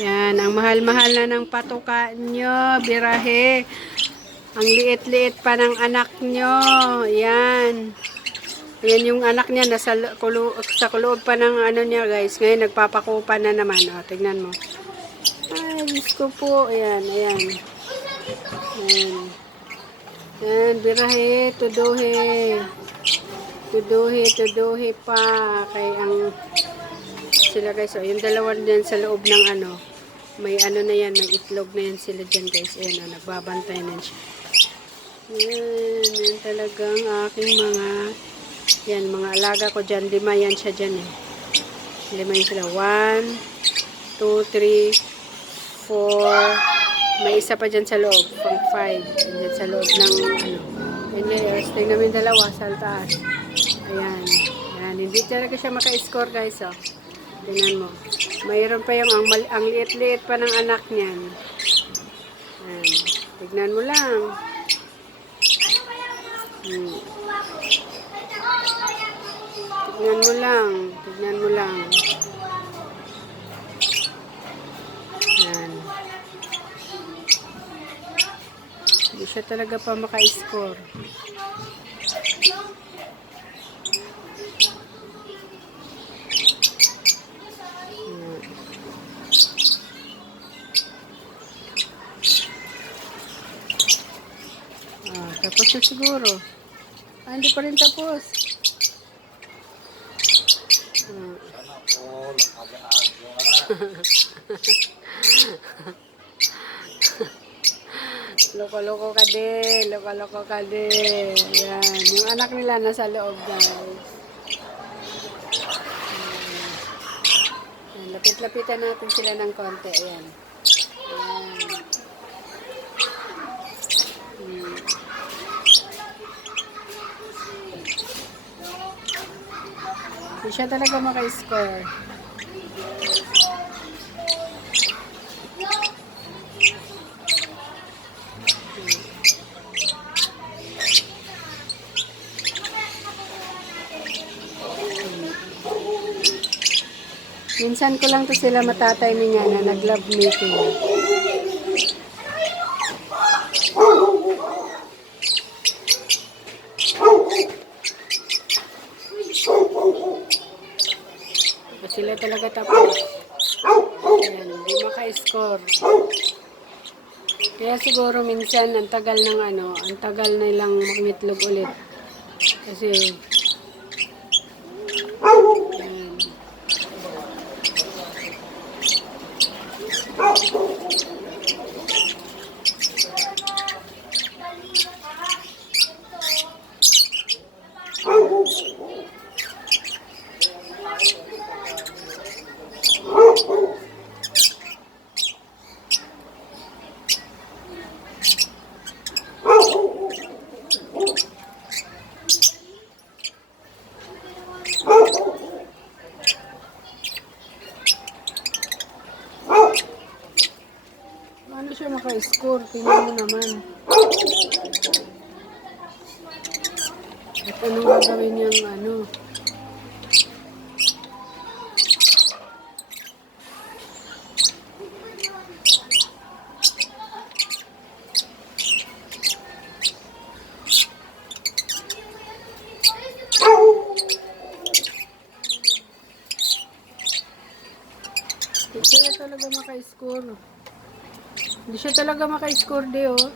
Yan, ang mahal-mahal na ng patuka nyo, birahe. Ang liit-liit pa ng anak nyo. Yan. Yan yung anak niya, sa kuloob pa ng ano niya guys. Ngayon, nagpapakupa na naman. O, tignan mo. Ay, Diyos ko po. Ayan, ayan. Ayan. Ayan, birahe, tuduhe. Tuduhe pa. Kay ang sila guys. O, yung dalawa dyan sa loob ng ano. May ano na yan, may itlog na yan sila dyan guys. Ayan, o, nagbabantay na siya. Yan, yan talagang aking mga, yan, mga alaga ko dyan. 5 yan siya dyan eh. 5 yan sila. 1, 2, 3, 4. May isa pa dyan sa loob. Pang 5. Dyan sa loob ng ano. Yan guys. Tingnan mo yung dalawa sa taas. Ayan. Ayan. Hindi talaga siya maka-score guys. Oh. Tingnan mo. Mayroon pa yung ang liit-liit pa ng anak niyan. Ayan. Tignan mo lang. Tignan mo lang. Tignan mo lang. Ayan. Hindi siya talaga pa maka-score. Tapos na siguro. Hindi pa rin tapos. Loko-loko ka din. Loko-loko ka din. Yan. Yung anak nila nasa loob guys. Lapit-lapitan natin sila ng konti. Ayan. Ayan. Hindi siya talaga maka-score. Minsan ko lang to sila matatimingan na nag-love meeting. Sila talaga tapos. Ayan, hindi maka-score. Kaya siguro minsan ang tagal ng ano, ang tagal na ilang magmitlog ulit. Kasi ayan. Ano siya maka-score? Tingnan mo naman. At anong gagawin niyang ano? Hindi siya talaga maka-score. Hindi siya talaga maka-score di oh.